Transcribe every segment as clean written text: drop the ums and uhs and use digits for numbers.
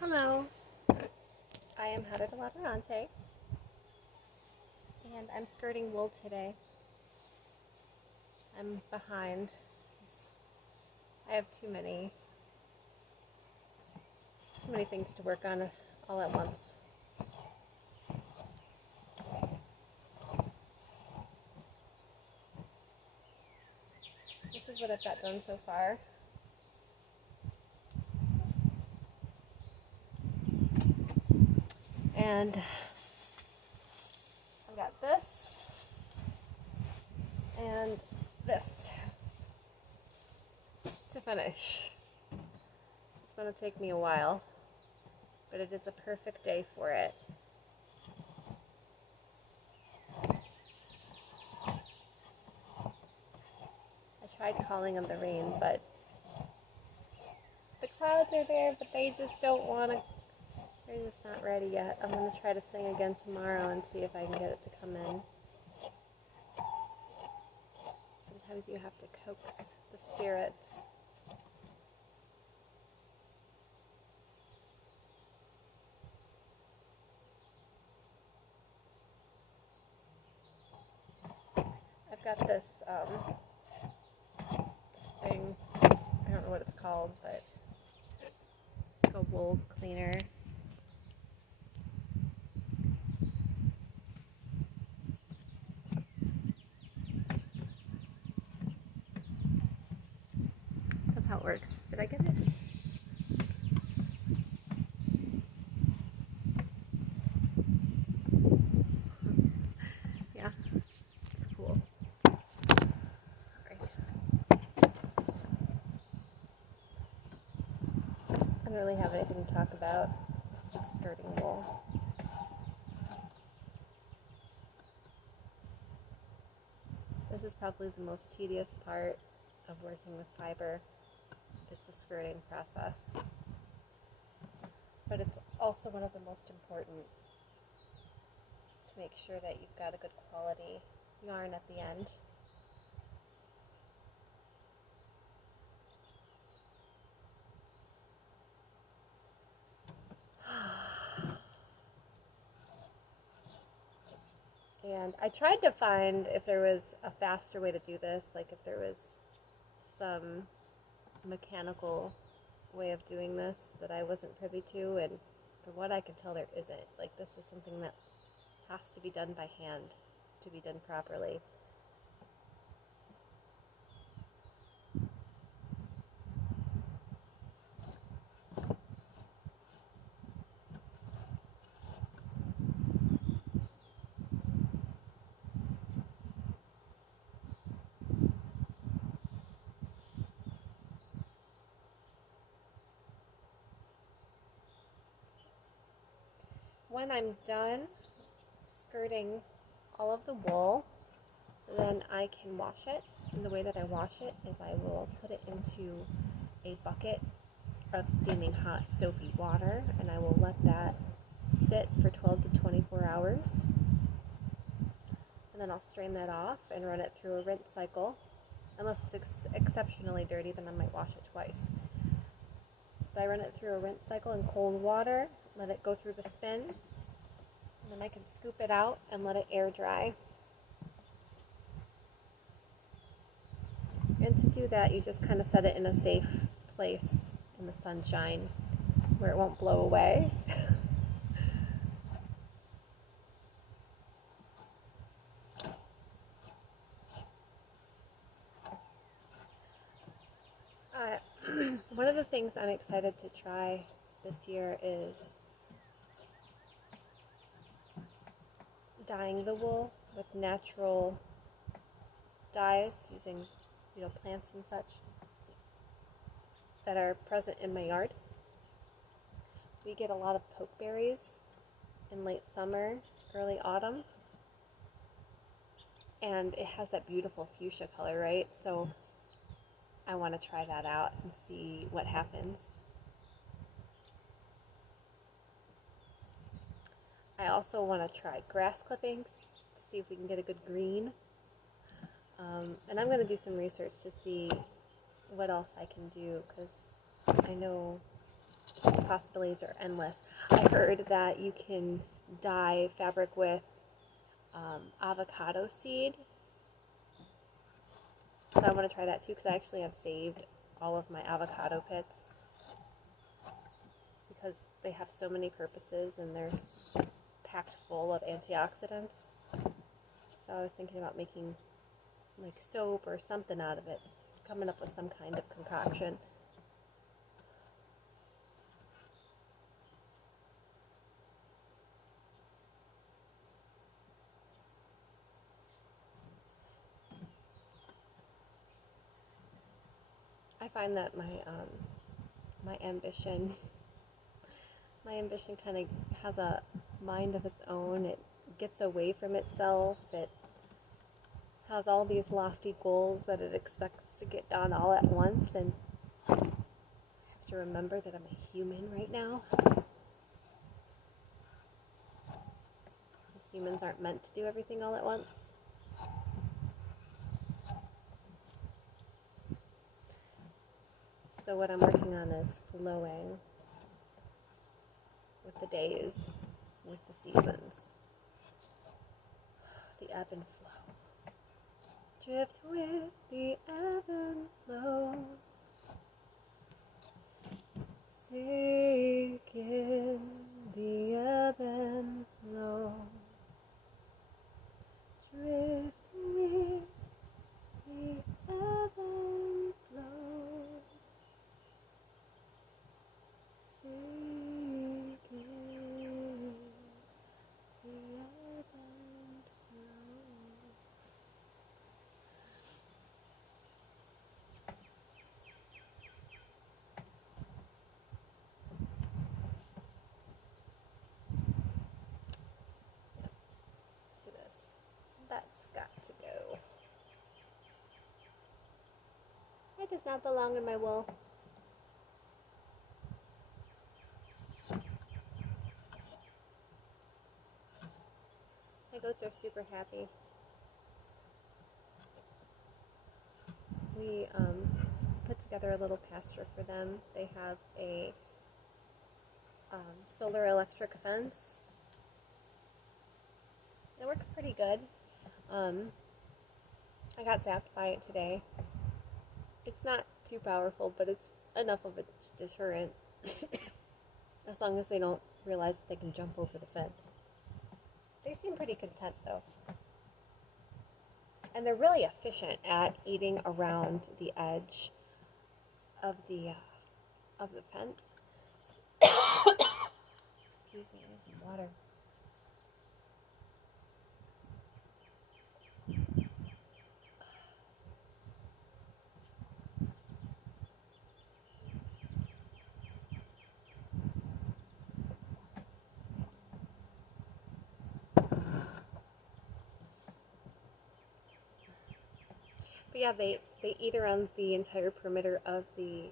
Hello, I am Heather Delatorante, and I'm skirting wool today. I'm behind. I have too many things to work on all at once. This is what I've got done so far. And I've got this and this to finish. It's going to take me a while, but it is a perfect day for it. I tried calling on the rain, but the clouds are there, but they just don't want to. They're just not ready yet. I'm going to try to sing again tomorrow and see if I can get it to come in. Sometimes you have to coax the spirits. I've got this thing, I don't know what it's called, but it's a wool cleaner. That's how it works. Did I get it? Yeah, it's cool. Sorry. I don't really have anything to talk about. Just skirting wool. This is probably the most tedious part of working with fiber, is the skirting process. But it's also one of the most important, to make sure that you've got a good quality yarn at the end. And I tried to find if there was a faster way to do this, like if there was some mechanical way of doing this that I wasn't privy to, and from what I can tell there isn't. Like, this is something that has to be done by hand to be done properly. When I'm done skirting all of the wool, then I can wash it. And the way that I wash it is I will put it into a bucket of steaming hot soapy water, and I will let that sit for 12 to 24 hours. And then I'll strain that off and run it through a rinse cycle. Unless it's exceptionally dirty, then I might wash it twice. But I run it through a rinse cycle in cold water, let it go through the spin, and then I can scoop it out and let it air dry. And to do that, you just kind of set it in a safe place in the sunshine where it won't blow away. One of the things I'm excited to try this year is dyeing the wool with natural dyes, using plants and such that are present in my yard. We get a lot of pokeberries in late summer, early autumn, and it has that beautiful fuchsia color, right? So I want to try that out and see what happens. I also want to try grass clippings to see if we can get a good green. And I'm going to do some research to see what else I can do, because I know The possibilities are endless. I heard that you can dye fabric with avocado seed. So I want to try that too, because I actually have saved all of my avocado pits because they have so many purposes and they're packed full of antioxidants. So I was thinking about making like soap or something out of it, coming up with some kind of concoction. I find that my ambition kind of has a mind of its own. It gets away from itself. It has all these lofty goals that it expects to get done all at once, and I have to remember that I'm a human right now. Humans aren't meant to do everything all at once. So what I'm working on is flowing with the days, with the seasons, the ebb and flow. Drift with the ebb and flow, sink in the ebb and flow. Drift with the ebb and flow, sink in the ebb and flow. See this? That's got to go. It does not belong in my wool. My goats are super happy. We put together a little pasture for them. They have a solar electric fence. It works pretty good. I got zapped by it today. It's not too powerful, but it's enough of a deterrent. As long as they don't realize that they can jump over the fence. They seem pretty content though. And they're really efficient at eating around the edge of the fence. Excuse me, I need some water. But yeah, they eat around the entire perimeter of the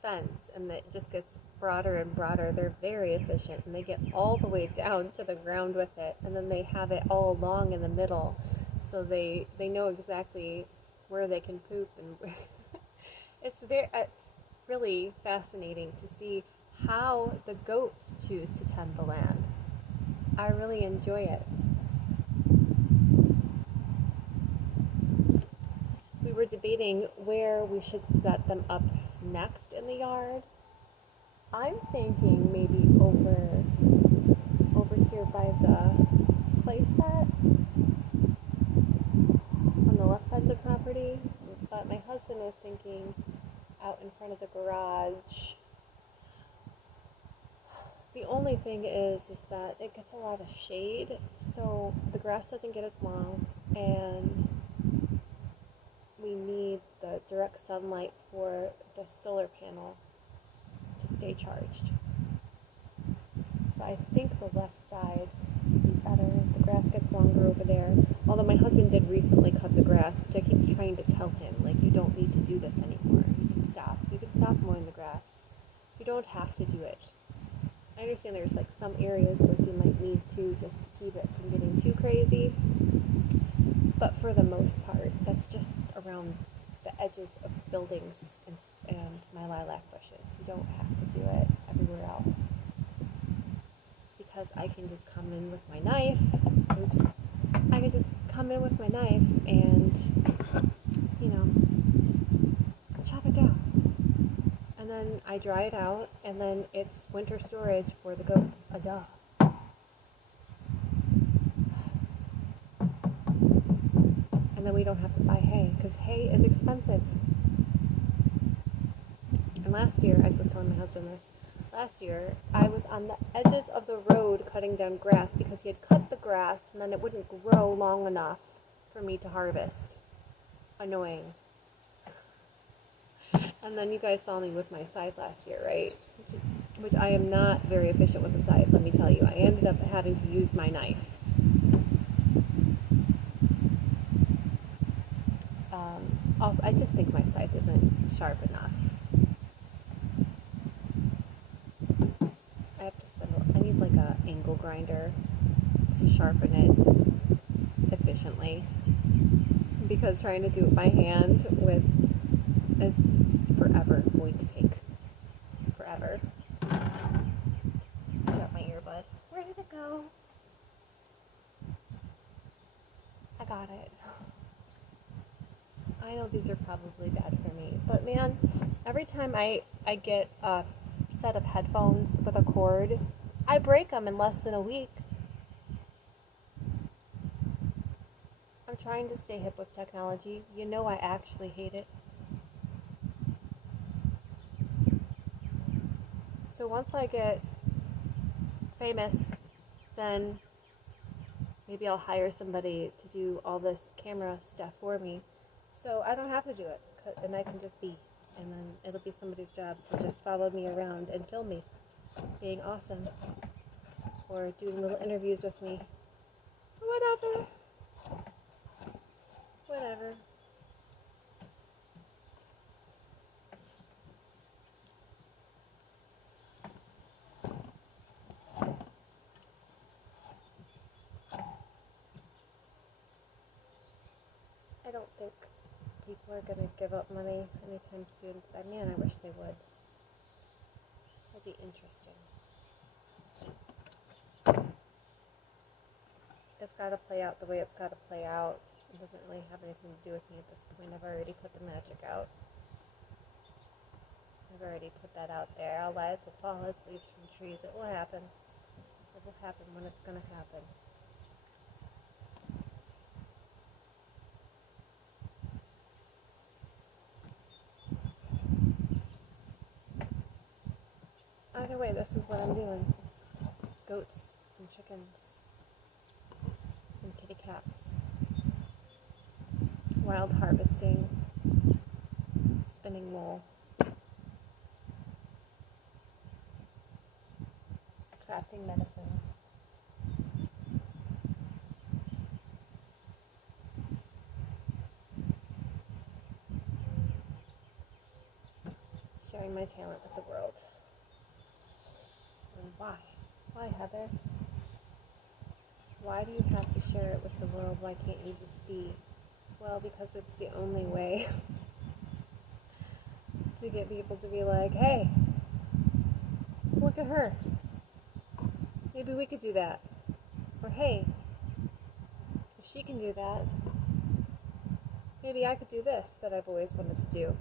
fence, and it just gets broader and broader. They're very efficient, and they get all the way down to the ground with it, and then they have it all along in the middle, so they know exactly where they can poop, and it's really fascinating to see how the goats choose to tend the land. I really enjoy it. We were debating where we should set them up next in the yard. I'm thinking maybe over here by the play set on the left side of the property, but my husband was thinking out in front of the garage. The only thing is that it gets a lot of shade, so the grass doesn't get as long, and we need the direct sunlight for the solar panel to stay charged. So I think the left side would be better. The grass gets longer over there. Although my husband did recently cut the grass, which I keep trying to tell him, like, you don't need to do this anymore. You can stop. You can stop mowing the grass. You don't have to do it. I understand there's like some areas where you might need to just to keep it from getting too crazy. But for the most part, that's just around the edges of buildings and my lilac bushes. You don't have to do it everywhere because I can just come in with my knife. Oops. I can just come in with my knife and, you know, chop it down. And then I dry it out, and then it's winter storage for the goats. Duh. And then we don't have to buy hay, because hay is expensive. And last year, I was telling my husband this, last year I was on the edges of the road cutting down grass because he had cut the grass and then it wouldn't grow long enough for me to harvest. Annoying. And then you guys saw me with my scythe last year, right? Which I am not very efficient with the scythe, let me tell you. I ended up having to use my knife. Also, I just think my scythe isn't sharp enough. I need like a angle grinder to sharpen it efficiently, because trying to do it by hand with is just forever going to take forever. I got my earbud. Where did it go? I got it. I know these are probably bad for me, but man, every time I get a set of headphones with a cord, I break them in less than a week. I'm trying to stay hip with technology. You know I actually hate it. So once I get famous, then maybe I'll hire somebody to do all this camera stuff for me. So I don't have to do it, and I can just be. And then it'll be somebody's job to just follow me around and film me being awesome. Or doing little interviews with me. Whatever. Whatever. I don't think people are going to give up money anytime soon, but man, I wish they would. That'd be interesting. It's got to play out the way it's got to play out. It doesn't really have anything to do with me at this point. I've already put the magic out. I've already put that out there. Our lives will fall as leaves from trees. It will happen. It will happen when it's going to happen. Either way, this is what I'm doing. Goats and chickens and kitty cats. Wild harvesting. Spinning wool. Crafting medicines. Sharing my talent with the world. And why? Why, Heather? Why do you have to share it with the world? Why can't you just be? Well, because it's the only way to get people to be like, hey, look at her. Maybe we could do that. Or hey, if she can do that, maybe I could do this that I've always wanted to do.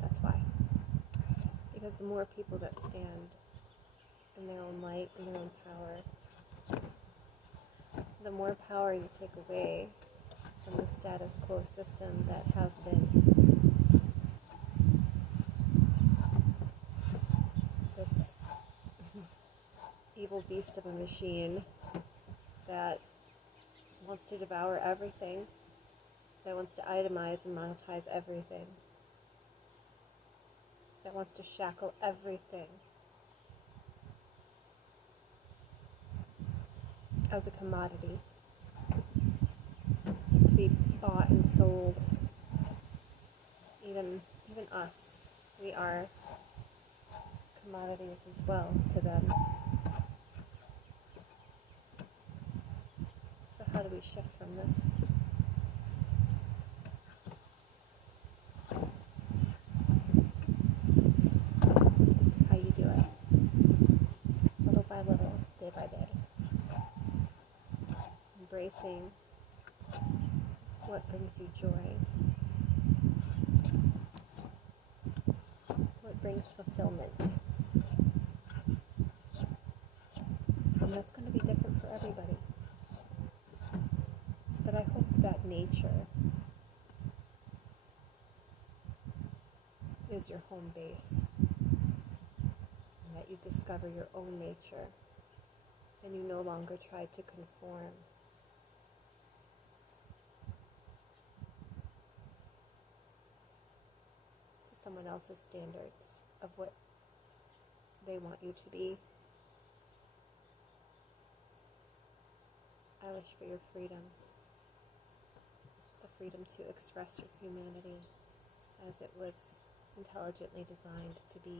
That's why. Because the more people that stand in their own light, in their own power, the more power you take away from the status quo system that has been this evil beast of a machine that wants to devour everything, that wants to itemize and monetize everything, that wants to shackle everything as a commodity to be bought and sold. Even us, we are commodities as well to them. So how do we shift from this? This is how you do it. Little by little. embracing what brings you joy, what brings fulfillment. And that's going to be different for everybody. But I hope that nature is your home base, and that you discover your own nature, and you no longer try to conform to someone else's standards of what they want you to be. I wish for your freedom, the freedom to express your humanity as it was intelligently designed to be.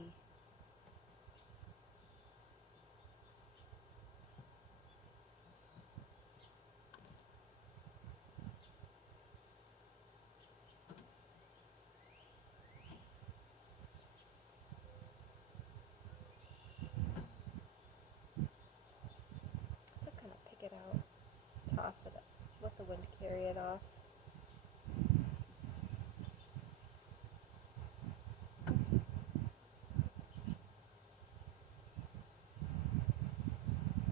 Just kind of pick it out, toss it up, let the wind carry it off.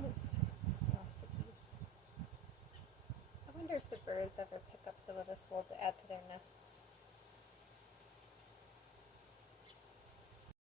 Oops, lost a piece. I wonder if the birds ever pick up some of this wool to add to their nests.